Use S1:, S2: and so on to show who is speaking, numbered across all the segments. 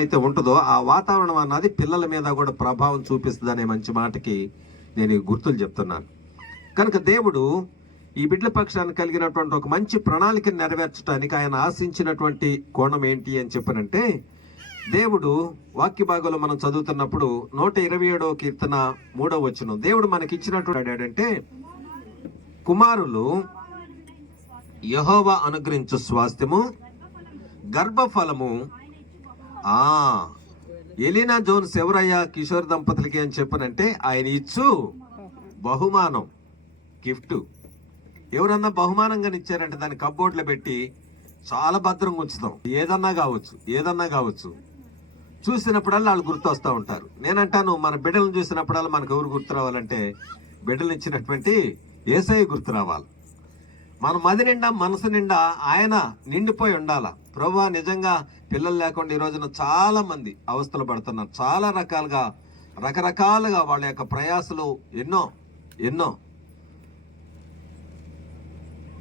S1: అయితే ఉంటుందో ఆ వాతావరణం అన్నది పిల్లల మీద కూడా ప్రభావం చూపిస్తుంది అనే మంచి మాటకి నేను గుర్తులు చెప్తున్నాను. కనుక దేవుడు ఈ బిడ్డల పక్షాన్ని కలిగినటువంటి ఒక మంచి ప్రణాళికను నెరవేర్చడానికి ఆయన ఆశించినటువంటి కోణం ఏంటి అని చెప్పనంటే దేవుడు వాక్య భాగంలో మనం చదువుతున్నప్పుడు నూట ఇరవై ఏడవ కీర్తన మూడవ వచ్చిన దేవుడు మనకి ఇచ్చినటువంటి ఏంటంటే కుమారులు యహోవా అనుగ్రహించు స్వాస్థ్యము గర్భఫలము ఎలీనా జోన్స్ ఎవరయ్యా కిషోర్ దంపతులకి అని చెప్పనంటే ఆయన ఇచ్చు బహుమానం గిఫ్ట్. ఎవరన్నా బహుమానంగా ఇచ్చారంటే దాన్ని కబ్బోర్డ్లో పెట్టి చాలా భద్రంగా ఉంచుతాం. ఏదన్నా కావచ్చు ఏదన్నా కావచ్చు. చూసినప్పుడల్లా వాళ్ళు గుర్తు వస్తూ ఉంటారు. నేనంటాను మన బిడ్డలను చూసినప్పుడల్లా మనకు ఎవరు గుర్తు రావాలంటే బిడ్డలు ఇచ్చినటువంటి ఏసఐ గుర్తు రావాలి. మన మది నిండా మనసు నిండా ఆయన నిండిపోయి ఉండాల. ప్రభా నిజంగా పిల్లలు లేకుండా ఈ రోజున చాలా మంది అవస్థలు పడుతున్నారు. చాలా రకాలుగా రకరకాలుగా వాళ్ళ యొక్క ప్రయాసలు ఎన్నో ఎన్నో.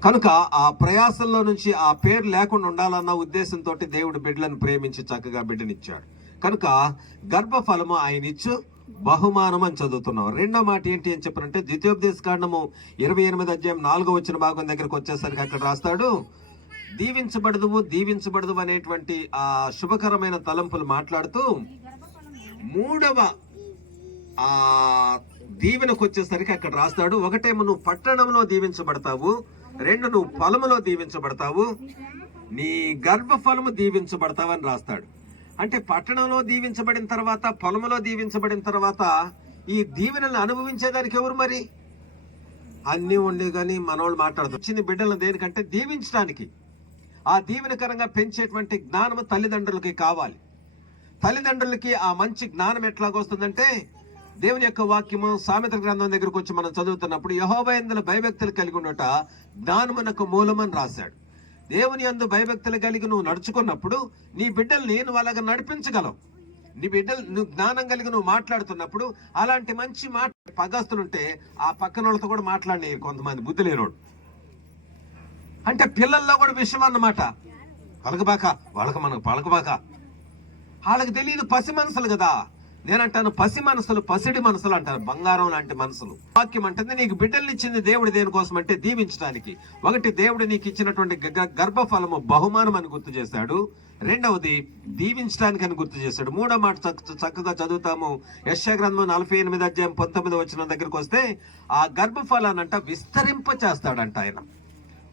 S1: కనుక ఆ ప్రయాసంలో నుంచి ఆ పేరు లేకుండా ఉండాలన్న ఉద్దేశంతో దేవుడు బిడ్డలను ప్రేమించి చక్కగా బిడ్డనిచ్చాడు. కనుక గర్భఫలము ఆయన ఇచ్చు బహుమానం అని చదువుతున్నాం రెండో మాట ఏంటి అని చెప్పనంటే ద్వితీయోపదేశ కాండము ఇరవై ఎనిమిది అధ్యాయం నాలుగో వచ్చిన భాగం దగ్గరకు వచ్చేసరికి అక్కడ రాస్తాడు దీవించబడదు దీవించబడదు అనేటువంటి ఆ శుభకరమైన తలంపులు మాట్లాడుతూ మూడవ ఆ దీవెనకు వచ్చేసరికి అక్కడ రాస్తాడు ఒకటేమో నువ్వు పట్టణంలో దీవించబడతావు రెండు నువ్వు పొలములో దీవించబడతావు నీ గర్భఫలము దీవించబడతావని రాస్తాడు. అంటే పట్టణంలో దీవించబడిన తర్వాత పొలంలో దీవించబడిన తర్వాత ఈ దీవెనలను అనుభవించేదానికి ఎవరు మరి? అన్నీ ఉండి కానీ మనోళ్ళు మాట్లాడదు. చిన్న బిడ్డలను దేనికంటే దీవించడానికి. ఆ దీవెనకరంగా పెంచేటువంటి జ్ఞానము తల్లిదండ్రులకి కావాలి. తల్లిదండ్రులకి ఆ మంచి జ్ఞానం ఎట్లాగొస్తుందంటే దేవుని యొక్క వాక్యము సామెత గ్రంథం దగ్గరకు వచ్చి మనం చదువుతున్నప్పుడు యహోబయందుల భయభక్తులు కలిగి ఉండట జ్ఞానమునకు మూలమని రాశాడు. దేవుని అందు భయభక్తులు కలిగి నువ్వు నడుచుకున్నప్పుడు నీ బిడ్డల్ని నువ్వు అలాగ నడిపించగలవు నీ బిడ్డలు నువ్వు జ్ఞానం కలిగి నువ్వు మాట్లాడుతున్నప్పుడు అలాంటి మంచి మాట పగస్తులుంటే ఆ పక్కన వాళ్ళతో కూడా మాట్లాడినాయి కొంతమంది బుద్ధి లేనోడు. అంటే పిల్లల్లో కూడా విషయం అన్నమాట. పలకబాక వాళ్ళకి మనకు పలకబాక. వాళ్ళకి తెలియదు పసి మనసులు కదా. నేనంటాను పసి మనసులు పసిడి మనసులు అంటారు బంగారం లాంటి మనసులు. వాక్యం అంటే నీకు బిడ్డల్ని ఇచ్చింది దేవుడు దేనికోసం అంటే దీవించడానికి. ఒకటి దేవుడు నీకు ఇచ్చినటువంటి గ- గర్భఫలము బహుమానం అని గుర్తు చేశాడు. రెండవది దీవించడానికి అని గుర్తు చేశాడు. మూడో మాట చక్క- చక్కగా చదువుతాము. యశ గ్రంథం నలభై ఎనిమిది అధ్యాయం పంతొమ్మిది వచ్చిన దగ్గరకు వస్తే ఆ గర్భఫలానంట విస్తరింప చేస్తాడంట ఆయన.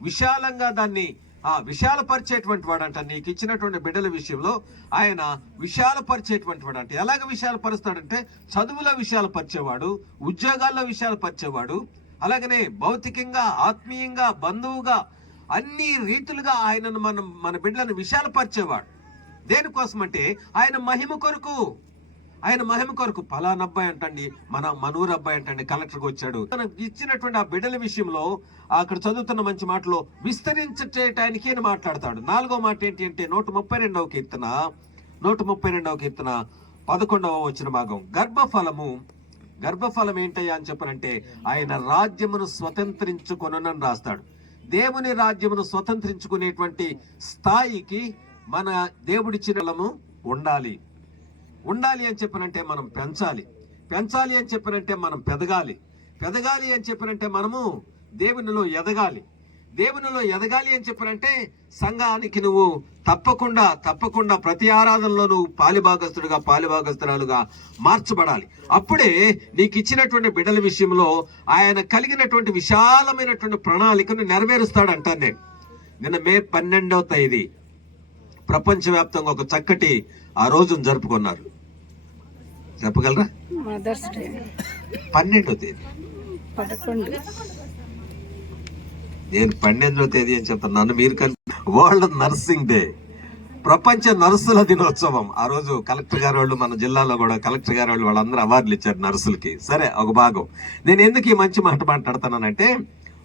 S1: విశాలంగా దాన్ని ఆ విశాలపరిచేటువంటి వాడంట నీకు ఇచ్చినటువంటి బిడ్డల విషయంలో ఆయన విశాలపరిచేటువంటి వాడు అంటే ఎలాగ విశాలపరుస్తాడంటే చదువులో విశాలపరిచేవాడు ఉద్యోగాల్లో విశాలపరిచేవాడు అలాగనే భౌతికంగా ఆత్మీయంగా బంధువుగా అన్ని రీతులుగా ఆయనను మనం మన బిడ్డలను విశాలపరిచేవాడు. దేనికోసం అంటే ఆయన మహిమ కొరకు. ఆయన మహిమ కొరకు పలానా అబ్బాయి అంటండి మన మనూరు అబ్బాయి అంటండి కలెక్టర్కి వచ్చాడు తనకు ఇచ్చినటువంటి ఆ బిడ్డల విషయంలో అక్కడ చదువుతున్న మంచి మాటలో విస్తరించటేటానికి అని మాట్లాడతాడు. నాలుగో మాట ఏంటి అంటే నూట ముప్పై రెండవ కీర్తన నూట ముప్పై రెండవ కీర్తన పదకొండవ వచ్చిన భాగం. గర్భఫలము గర్భఫలం ఏంటయ్యా అని చెప్పనంటే ఆయన రాజ్యమును స్వతంత్రించుకొనని రాస్తాడు. దేవుని రాజ్యమును స్వతంత్రించుకునేటువంటి స్థాయికి మన దేవుడిచ్చిన ఉండాలి. ఉండాలి అని చెప్పనంటే మనం పెంచాలి. పెంచాలి అని చెప్పనంటే మనం పెదగాలి. పెదగాలి అని చెప్పనంటే మనము దేవునిలో ఎదగాలి. దేవునిలో ఎదగాలి అని చెప్పనంటే సంఘానికి నువ్వు తప్పకుండా తప్పకుండా ప్రతి ఆరాధనలో నువ్వు పాలిభాగస్తుడుగా పాలిభాగస్తురాలుగా మార్చబడాలి. అప్పుడే నీకు ఇచ్చినటువంటి బిడ్డల విషయంలో ఆయన కలిగినటువంటి విశాలమైనటువంటి ప్రణాళికను నెరవేరుస్తాడంటాను నేను నిన్న మే పన్నెండవ తేదీ ప్రపంచవ్యాప్తంగా ఒక చక్కటి ఆ రోజును జరుపుకున్నారు. చెప్పగలరా?
S2: Mother's day.
S1: పన్నెండో తేదీ.
S2: పదకొండు.
S1: నేను పన్నెండో తేదీ అని చెప్తాను. నన్ను మీరు వరల్డ్ నర్సింగ్ డే ప్రపంచ నర్సుల దినోత్సవం. ఆ రోజు కలెక్టర్ గారు వాళ్ళు మన జిల్లాలో కూడా కలెక్టర్ గారు వాళ్ళు వాళ్ళందరూ అవార్డులు ఇచ్చారు నర్సులకి. సరే ఒక భాగం. నేను ఎందుకు ఈ మంచి మాట మాట్లాడుతున్నానంటే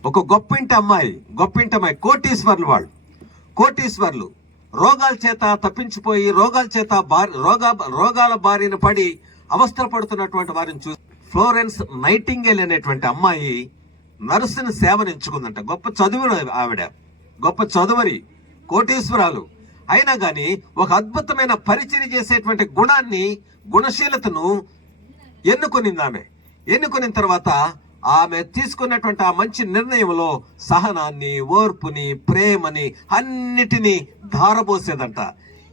S1: ఒక గొప్పింటి అమ్మాయి గొప్పింటి అమ్మాయి కోటీశ్వర్లు వాళ్ళు. కోటీశ్వర్లు. రోగాల చేత తప్పించిపోయి రోగాల చేత బారి రోగా రోగాల బారిన పడి అవస్థలు పడుతున్నటువంటి వారిని చూసి ఫ్లోరెన్స్ నైటింగేల్ అనేటువంటి అమ్మాయి నర్సుని సేవను ఎంచుకుందంట గొప్ప చదువు ఆవిడ. గొప్ప చదువరి కోటీశ్వరాలు. అయినా కానీ ఒక అద్భుతమైన పరిచయం చేసేటువంటి గుణాన్ని గుణశీలతను ఎన్నుకునింది ఆమె. ఎన్నుకున్న తర్వాత ఆమె తీసుకున్నటువంటి ఆ మంచి నిర్ణయంలో సహనాన్ని ఓర్పుని ప్రేమని అన్నిటినీ ధారపోసేదంట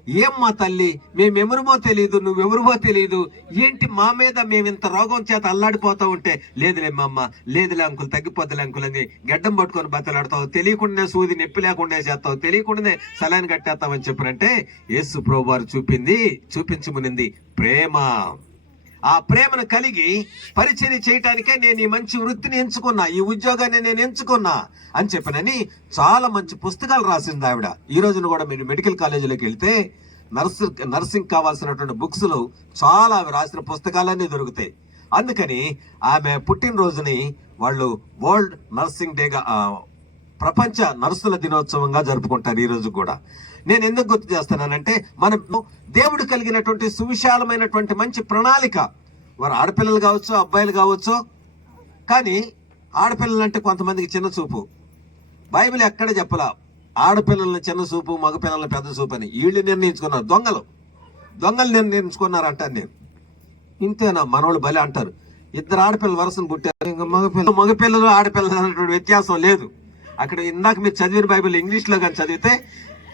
S1: ఏమ్మా తల్లి మేమెవరుమో తెలియదు నువ్వెవరుమో తెలియదు ఏంటి మా మీద మేము ఇంత రోగం చేత అల్లాడిపోతా ఉంటే? లేదులే మా అమ్మ లేదులే అంకుల్ తగ్గిపోద్దులే అంకుల్ అని గడ్డం పట్టుకొని బతలాడతావు. తెలియకుండానే సూది నొప్పి లేకుండా చేస్తావు. తెలియకుండానే సలాన్ కట్టేస్తావని చెప్పారంటే యేసు ప్రభు వారు చూపింది చూపించమునింది ప్రేమ. ఆ ప్రేమను కలిగి పరిచయం చేయటానికే నేను ఈ మంచి వృత్తిని ఎంచుకున్నా ఈ ఉద్యోగాన్ని నేను ఎంచుకున్నా అని చెప్పినని చాలా మంచి పుస్తకాలు రాసింది ఆవిడ. ఈ రోజున కూడా మీరు మెడికల్ కాలేజీలోకి వెళ్తే నర్సింగ్ నర్సింగ్ కావాల్సినటువంటి బుక్స్లు చాలా ఆమె రాసిన పుస్తకాలన్నీ దొరుకుతాయి. అందుకని ఆమె పుట్టినరోజుని వాళ్ళు వరల్డ్ నర్సింగ్ డేగా ప్రపంచ నర్సుల దినోత్సవంగా జరుపుకుంటారు ఈ రోజు కూడా. నేను ఎందుకు గుర్తు చేస్తున్నానంటే మన దేవుడు కలిగినటువంటి సువిశాలమైనటువంటి మంచి ప్రణాళిక. వారు ఆడపిల్లలు కావచ్చు అబ్బాయిలు కావచ్చు కానీ ఆడపిల్లలు అంటే కొంతమందికి చిన్న చూపు. బైబిల్ ఎక్కడ చెప్పలా? ఆడపిల్లల్ని చిన్న చూపు మగపిల్లల్ని పెద్ద చూపు అని. వీళ్ళు నిర్ణయించుకున్నారు. దొంగలు. దొంగలు నిర్ణయించుకున్నారు అంటాను నేను ఇంతేనా? మనోళ్ళు బలి అంటారు. ఇద్దరు ఆడపిల్లలు వరసను పుట్టారు. ఇంకా మగపిల్లలు మగపిల్లలు ఆడపిల్లలు అనేటువంటి వ్యత్యాసం లేదు. అక్కడ ఇందాక మీరు చదివిన బైబిల్ ఇంగ్లీష్లో కానీ చదివితే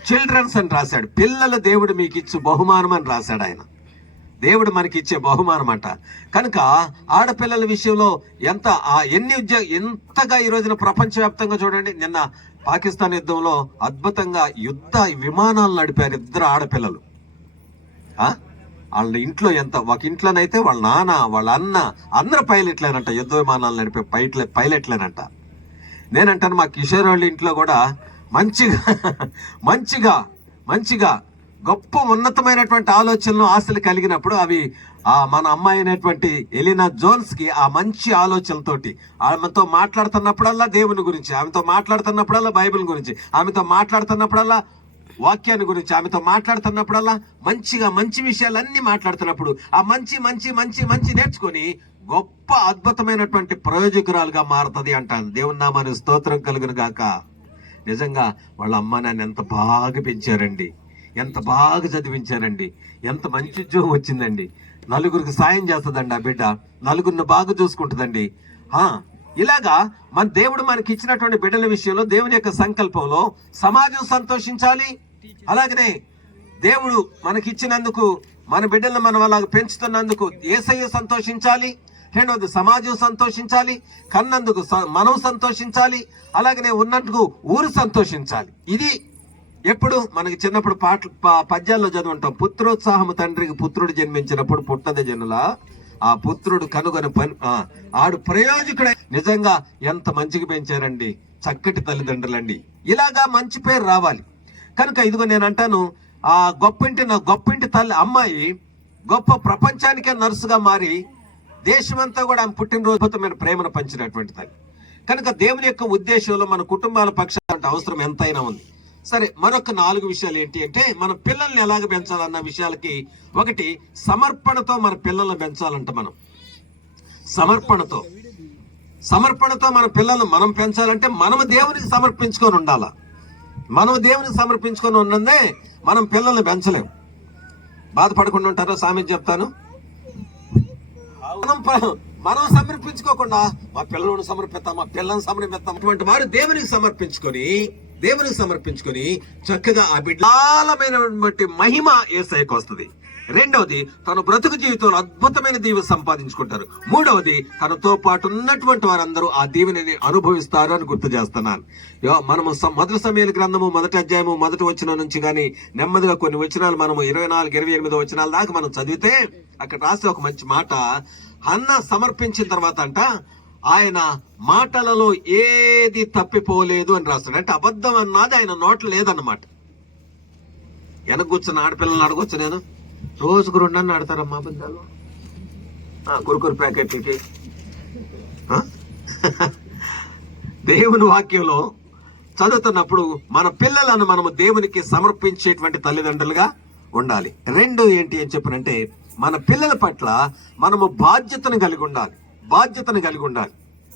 S1: చిల్డ్రన్స్ అని రాశాడు. పిల్లల దేవుడు మీకు ఇచ్చు బహుమానం అని రాశాడు ఆయన. దేవుడు మనకి ఇచ్చే బహుమానం అంట. కనుక ఆడపిల్లల విషయంలో ఎంత ఆ ఎన్ని ఉద్యోగ ఎంతగా ఈ రోజున ప్రపంచవ్యాప్తంగా చూడండి నిన్న పాకిస్తాన్ యుద్ధంలో అద్భుతంగా యుద్ధ విమానాలు నడిపారు ఇద్దరు ఆడపిల్లలు. వాళ్ళ ఇంట్లో ఎంత ఒక ఇంట్లోనైతే వాళ్ళ నాన్న వాళ్ళ అన్న అందరు పైలట్లేనంట యుద్ధ విమానాలు నడిపే పైట్లే పైలట్లేనంట నేనంటాను మా కిషోర్ వాళ్ళ ఇంట్లో కూడా మంచిగా మంచిగా మంచిగా గొప్ప ఉన్నతమైనటువంటి ఆలోచనలు ఆశలు కలిగినప్పుడు అవి ఆ మన అమ్మాయి అయినటువంటి ఎలినా జోన్స్కి ఆ మంచి ఆలోచనలతోటి ఆమెతో మాట్లాడుతున్నప్పుడల్లా దేవుని గురించి ఆమెతో మాట్లాడుతున్నప్పుడల్లా బైబిల్ గురించి ఆమెతో మాట్లాడుతున్నప్పుడల్లా వాక్యాన్ని గురించి ఆమెతో మాట్లాడుతున్నప్పుడల్లా మంచిగా మంచి విషయాలన్నీ మాట్లాడుతున్నప్పుడు ఆ మంచి మంచి మంచి మంచి నేర్చుకొని గొప్ప అద్భుతమైనటువంటి ప్రయోజకురాలుగా మారుతుంది అంటాను. దేవుని నామాని స్తోత్రం కలుగును గాక. నిజంగా వాళ్ళ అమ్మ నాన్న ఎంత బాగా పెంచారండి. ఎంత బాగా చదివించారండి. ఎంత మంచి ఉద్యోగం వచ్చిందండి. నలుగురికి సాయం చేస్తుందండి ఆ బిడ్డ. నలుగురిని బాగా చూసుకుంటుందండి. ఇలాగా మన దేవుడు మనకి ఇచ్చినటువంటి బిడ్డల విషయంలో దేవుని యొక్క సంకల్పంలో సమాజం సంతోషించాలి. అలాగనే దేవుడు మనకి ఇచ్చినందుకు మన బిడ్డలను మనం అలాగ పెంచుతున్నందుకు ఏసయ్య సంతోషించాలి. రెండవది సమాజం సంతోషించాలి కన్నందుకు స- మనం సంతోషించాలి అలాగనే ఉన్నట్టుకు ఊరు సంతోషించాలి. ఇది ఎప్పుడు మనకి చిన్నప్పుడు పాటలు పద్యాల్లో చదువుంటాం. పుత్రోత్సాహము తండ్రికి పుత్రుడు జన్మించినప్పుడు పుట్టది జనుల. ఆ పుత్రుడు కనుగొని పని ఆడు ప్రయోజకుడే నిజంగా ఎంత మంచిగా పెంచారండి. చక్కటి తల్లిదండ్రులండి. ఇలాగా మంచి పేరు రావాలి. కనుక ఇదిగో నేను అంటాను ఆ గొప్పింటి నా గొప్పింటి తల్లి అమ్మాయి గొప్ప ప్రపంచానికే నర్సుగా మారి దేశమంతా కూడా ఆమె పుట్టినరోజు అద్భుతమైన ప్రేమను పంచినటువంటి తల్లి కనుక దేవుని యొక్క ఉద్దేశంలో మన కుటుంబాల పక్షాలంటే అవసరం ఎంతైనా ఉంది. సరే మరొక నాలుగు విషయాలు ఏంటి అంటే మన పిల్లల్ని ఎలాగ పెంచాలన్న విషయాలకి ఒకటి సమర్పణతో మన పిల్లల్ని పెంచాలంట మనం. సమర్పణతో. సమర్పణతో మన పిల్లల్ని మనం పెంచాలంటే మనం దేవునికి సమర్పించుకొని ఉండాలా? మనం దేవునికి సమర్పించుకొని ఉన్నదే మనం పిల్లల్ని పెంచలేం బాధపడకుండా ఉంటారో? సామెత చెప్తాను. మనం మనం సమర్పించుకోకుండా మా పిల్లలను సమర్పిస్తాం మా పిల్లలను సమర్పిస్తాం. అటువంటి వారు దేవునికి సమర్పించుకొని దేవునికి సమర్పించుకొని చక్కగా ఆ బిడ్డాలమైనటువంటి మహిమ ఏసైకి వస్తుంది. రెండవది తన బ్రతుకు జీవితంలో అద్భుతమైన దీవె సంపాదించుకుంటారు. మూడవది తనతో పాటు ఉన్నటువంటి వారందరూ ఆ దీవెనని అనుభవిస్తారు అని గుర్తు చేస్తున్నాను. యో- మనము మధుర మొదటి సమయాల గ్రంథము మొదటి అధ్యాయము మొదటి వచనం నుంచి కానీ నెమ్మదిగా కొన్ని వచనాలు మనము ఇరవై నాలుగు ఇరవై ఎనిమిది వచనాల దాకా మనం చదివితే అక్కడ రాసే ఒక మంచి మాట అన్న సమర్పించిన తర్వాత అంట ఆయన మాటలలో ఏది తప్పిపోలేదు అని రాస్తాడు అంటే అబద్ధం అన్నది ఆయన నోట లేదన్నమాట. వెనక కూర్చున్న ఆడపిల్లలు అడగొచ్చు నేను రోజుకు రెండన్న ఆడతారమ్మా అబద్ధాలు కురుకురు ప్యాకెట్లకి దేవుని వాక్యంలో చదువుతున్నప్పుడు మన పిల్లలను మనము దేవునికి సమర్పించేటువంటి తల్లిదండ్రులుగా ఉండాలి. రెండు ఏంటి అని చెప్పనంటే మన పిల్లల పట్ల మనము బాధ్యతను కలిగి ఉండాలి. బాధ్యతను కలిగి ఉండాలి.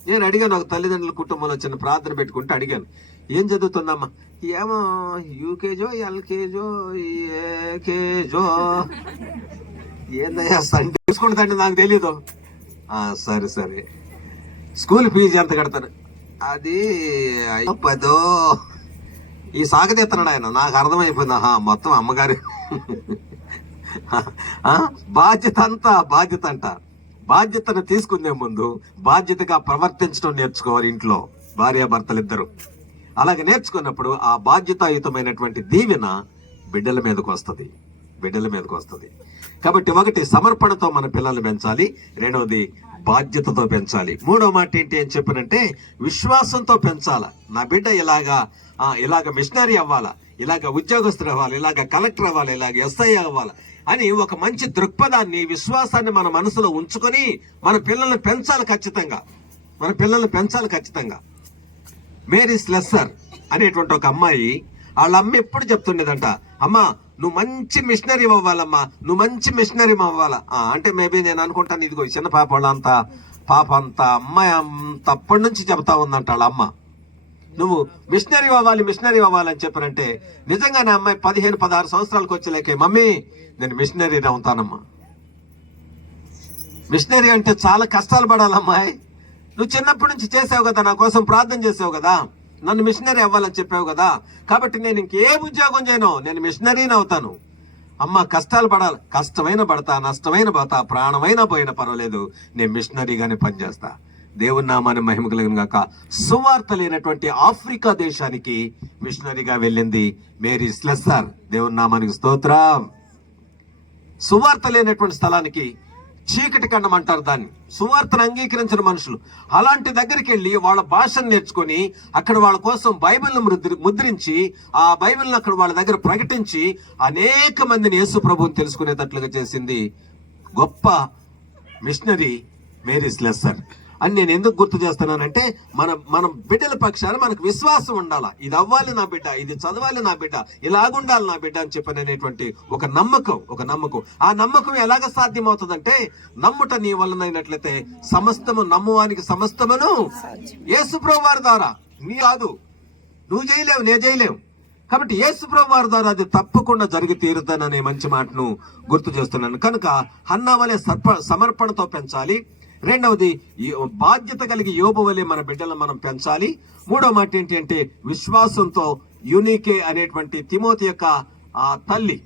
S1: నేను అడిగాను ఒక తల్లిదండ్రుల కుటుంబంలో చిన్న ప్రార్థన పెట్టుకుంటే అడిగాను. ఏం చదువుతుందమ్మా? ఏమో యూకేజో ఎల్కేజో ఏకేజో. ఏందయ్యా సండే తీసుకుంటుందండి నాకు తెలీదు. సరే సరే. స్కూల్ ఫీజు ఎంత కడతారు? అది పదో. ఈ సాగతీస్తున్నాడు ఆయన నాకు అర్థమైపోయింది. ఆహా మొత్తం అమ్మగారి. బాధ్యత అంతా బాధ్యత అంటారు బాధ్యతను తీసుకునే ముందు బాధ్యతగా ప్రవర్తించడం నేర్చుకోవాలి ఇంట్లో భార్యాభర్తలు ఇద్దరు అలాగే నేర్చుకున్నప్పుడు ఆ బాధ్యతాయుతమైనటువంటి దీవెన బిడ్డల మీదకు వస్తుంది. బిడ్డల మీదకు వస్తుంది. కాబట్టి ఒకటి సమర్పణతో మన పిల్లల్ని పెంచాలి. రెండవది బాధ్యతతో పెంచాలి. మూడో మాట ఏంటి అని చెప్పినంటే విశ్వాసంతో పెంచాల. నా బిడ్డ ఇలాగా ఇలాగ మిషనరీ అవ్వాలా. ఇలాగ ఉద్యోగస్తులు అవ్వాలి. ఇలాగ కలెక్టర్ అవ్వాలి. ఇలాగ ఎస్ఐ అవ్వాలి. అని ఒక మంచి దృక్పథాన్ని విశ్వాసాన్ని మన మనసులో ఉంచుకొని మన పిల్లల్ని పెంచాలి ఖచ్చితంగా. మన పిల్లల్ని పెంచాలి ఖచ్చితంగా. మేరీస్ లెస్సర్ అనేటువంటి ఒక అమ్మాయి వాళ్ళ అమ్మ ఎప్పుడు చెప్తుండేదంట అమ్మ నువ్వు మంచి మిషనరీ అవ్వాలమ్మా నువ్వు మంచి మిషనరీ అవ్వాలా? అంటే మేబీ నేను అనుకుంటాను ఇదిగో చిన్న పాప వాళ్ళంతా పాప అంత అమ్మాయి అంత అప్పటి నుంచి చెప్తా ఉందంట వాళ్ళ అమ్మ నువ్వు మిషనరీ అవ్వాలి మిషనరీ అవ్వాలని చెప్పారంటే నిజంగానే అమ్మాయి పదిహేను పదహారు సంవత్సరాలకు వచ్చేలేకే మమ్మీ నేను మిషనరీ అవుతానమ్మా. మిషనరీ అంటే చాలా కష్టాలు పడాలమ్మాయి నువ్వు చిన్నప్పటి నుంచి చేసావు కదా నా కోసం ప్రార్థన చేసావు కదా నన్ను మిషనరీ అవ్వాలని చెప్పావు కదా కాబట్టి నేను ఇంకే ఉద్యోగం చేయను నేను మిషనరీని అవుతాను. అమ్మ కష్టాలు పడాలి కష్టమైన పడతా నష్టమైన పడతా ప్రాణమైన పోయినా పర్వాలేదు నేను మిషనరీగానే పనిచేస్తా. దేవుని నామాన్ని మహిమ కలిగిన గాక. సువార్త లేనటువంటి ఆఫ్రికా దేశానికి మిషనరీగా వెళ్ళింది మేరీ స్లెస్సర్. దేవుని నామానికి స్తోత్రం. సువార్త లేనటువంటి స్థలానికి చీకటి ఖండం అంటారు దాన్ని. సువార్తను అంగీకరించిన మనుషులు అలాంటి దగ్గరికి వెళ్ళి వాళ్ళ భాషను నేర్చుకొని అక్కడ వాళ్ళ కోసం బైబిల్ను ముద్రి- ముద్రించి ఆ బైబిల్ని అక్కడ వాళ్ళ దగ్గర ప్రకటించి అనేక మందిని యేసు ప్రభువుని తెలుసుకునేటట్లుగా చేసింది గొప్ప మిషనరీ మేరీ స్లెస్సర్. అని నేను ఎందుకు గుర్తు చేస్తున్నానంటే మన మనం బిడ్డల పక్షాన మనకు విశ్వాసం ఉండాలా. ఇది అవ్వాలి నా బిడ్డ ఇది చదవాలి నా బిడ్డ ఇలాగుండాలి నా బిడ్డ అని చెప్పని అనేటువంటి ఒక నమ్మకం ఒక నమ్మకం. ఆ నమ్మకం ఎలాగ సాధ్యమవుతుందంటే నమ్ముట నీ వలనైనట్లయితే సమస్తము నమ్మువానికి సమస్తమును యేసుప్రభు వారి ద్వారా. నీ కాదు నువ్వు చేయలేవు నేను చేయలేవు. కాబట్టి యేసుప్రభు వారి ద్వారా అది తప్పకుండా జరిగి తీరుతాననే మంచి మాటను గుర్తు చేస్తున్నాను. కనుక హన్నా వలె సర్ప సమర్పణతో పెంచాలి. రెండవది బాధ్యత కలిగి యోబు వలె మన బిడ్డలను మనం పెంచాలి. మూడో మాట ఏంటి అంటే విశ్వాసంతో యునికే అనేటువంటి తిమోతి యొక్క ఆ తల్లి.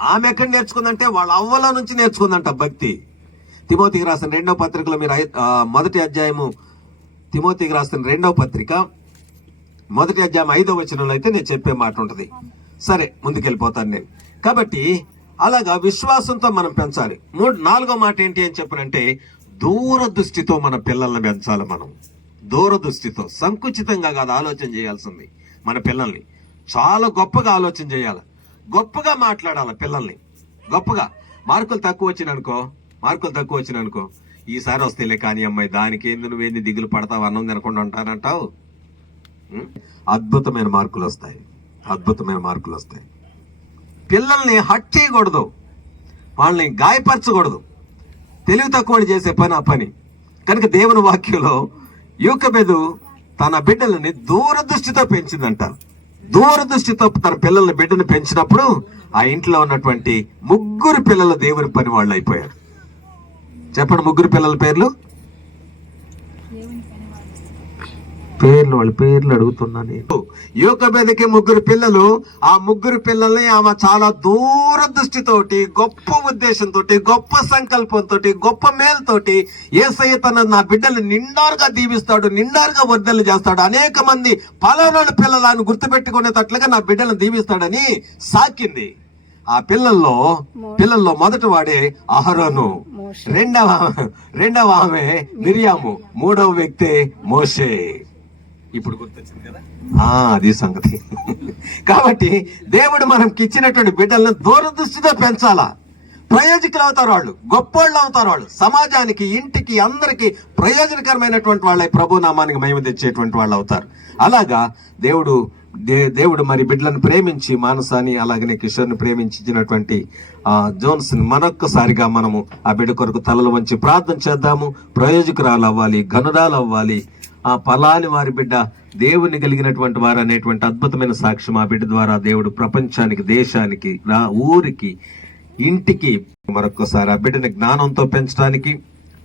S1: ఆమె ఎక్కడ నేర్చుకుందంటే వాళ్ళ అవ్వల నుంచి నేర్చుకుందంట భక్తి. తిమోతికి రాసిన రెండవ పత్రికలో మీరు ఐ- మొదటి అధ్యాయము తిమోతికి రాసిన రెండవ పత్రిక మొదటి అధ్యాయం ఐదో వచనంలో అయితే నేను చెప్పే మాట ఉంటుంది. సరే ముందుకెళ్ళిపోతాను నేను. కాబట్టి అలాగా విశ్వాసంతో మనం పెంచాలి. మూడు నాలుగో మాట ఏంటి అని చెప్పనంటే దూరదృష్టితో మన పిల్లల్ని పెంచాలి మనం. దూరదృష్టితో సంకుచితంగా కాదు ఆలోచన చేయాల్సింది మన పిల్లల్ని. చాలా గొప్పగా ఆలోచన చేయాలి. గొప్పగా మాట్లాడాలి పిల్లల్ని. గొప్పగా. మార్కులు తక్కువ వచ్చిననుకో మార్కులు తక్కువ వచ్చిననుకో ఈసారి వస్తేలే కానీ అమ్మాయి దానికి ఏంది నువ్వేంది దిగులు పడతావు అన్నం తినకుండా ఉంటానంటావు? అద్భుతమైన మార్కులు వస్తాయి. అద్భుతమైన మార్కులు వస్తాయి. పిల్లల్ని హట్ చేయకూడదు. వాళ్ళని గాయపరచకూడదు. తెలివి తక్కువ చేసే పని ఆ పని. కనుక దేవుని వాక్యంలో యూకబెదు తన బిడ్డలని దూరదృష్టితో పెంచిందంట. దూరదృష్టితో తన పిల్లల బిడ్డను పెంచినప్పుడు ఆ ఇంట్లో ఉన్నటువంటి ముగ్గురు పిల్లలు దేవుని పని వాళ్ళు అయిపోయారు. చెప్పండి ముగ్గురు పిల్లల పేర్లు? పేర్లు వాళ్ళ పేర్లు అడుగుతున్నా నేను. యోగబేదకి ముగ్గురు పిల్లలు ఆ ముగ్గురు పిల్లల్ని ఆమె చాలా దూరదృష్టితోటి గొప్ప ఉద్దేశంతో గొప్ప సంకల్పంతో గొప్ప మేలుతోటి ఏసయ్య తన నా బిడ్డలు నిండారుగా దీవిస్తాడు నిండారుగా వర్ధలు చేస్తాడు. అనేక మంది పలానాడు పిల్లలను గుర్తుపెట్టుకునేటట్లుగా నా బిడ్డలను దీవిస్తాడని సాకింది. ఆ పిల్లల్లో పిల్లల్లో మొదటి వాడే అహరోను. రెండవ రెండవ ఆమె మిరియాము. మూడవ వ్యక్తి మోషే. ఇప్పుడు గుర్తొచ్చింది కదా? అది సంగతి. కాబట్టి దేవుడు మనకి ఇచ్చినటువంటి బిడ్డలను దూరదృష్టితో పెంచాలా? ప్రయోజకులు అవుతారు వాళ్ళు గొప్పోళ్ళు అవుతారు వాళ్ళు. సమాజానికి ఇంటికి అందరికి ప్రయోజనకరమైనటువంటి వాళ్ళ ప్రభు నామానికి మహిమ తెచ్చేటువంటి వాళ్ళు అవుతారు. అలాగా దేవుడు దే- దేవుడు మరి బిడ్డలను ప్రేమించి మానసాని అలాగనే కిషోర్ని ప్రేమించినటువంటి ఆ జోన్స్ మరొక్కసారిగా మనము ఆ బిడ్డ కొరకు తలలు వంచి ప్రార్థన చేద్దాము. ప్రయోజకురాలు అవ్వాలి గనురాలు అవ్వాలి ఆ ఫలాని వారి బిడ్డ దేవుని కలిగినటువంటి వారు అనేటువంటి అద్భుతమైన సాక్ష్యం ఆ బిడ్డ ద్వారా దేవుడు ప్రపంచానికి దేశానికి నా ఊరికి ఇంటికి మరొకసారి ఆ బిడ్డని జ్ఞానంతో పెంచడానికి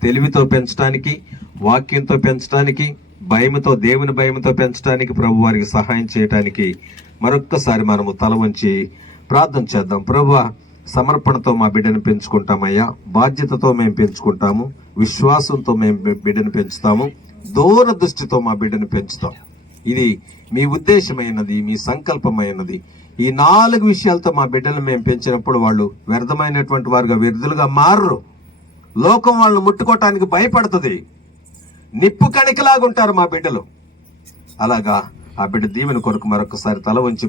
S1: తెలివితో పెంచడానికి వాక్యంతో పెంచడానికి భయముతో దేవుని భయముతో పెంచడానికి ప్రభు వారికి సహాయం చేయడానికి మరొక్కసారి మనము తల వంచి ప్రార్థన చేద్దాం. ప్రభు సమర్పణతో మా బిడ్డను పెంచుకుంటామయ్యా. బాధ్యతతో మేము పెంచుకుంటాము. విశ్వాసంతో మేము బిడ్డను పెంచుతాము. దూరదృష్టితో మా బిడ్డను పెంచుతాం. ఇది మీ ఉద్దేశమైనది మీ సంకల్పమైనది. ఈ నాలుగు విషయాలతో మా బిడ్డలను మేము పెంచినప్పుడు వాళ్ళు వ్యర్థమైనటువంటి వారుగా వ్యర్థులుగా మారరు. లోకం వాళ్ళను ముట్టుకోవటానికి భయపడుతుంది. నిప్పు కణికలాగుంటారు మా బిడ్డలు. అలాగా ఆ బిడ్డ దీవెన కొరకు మరొకసారి తల వంచి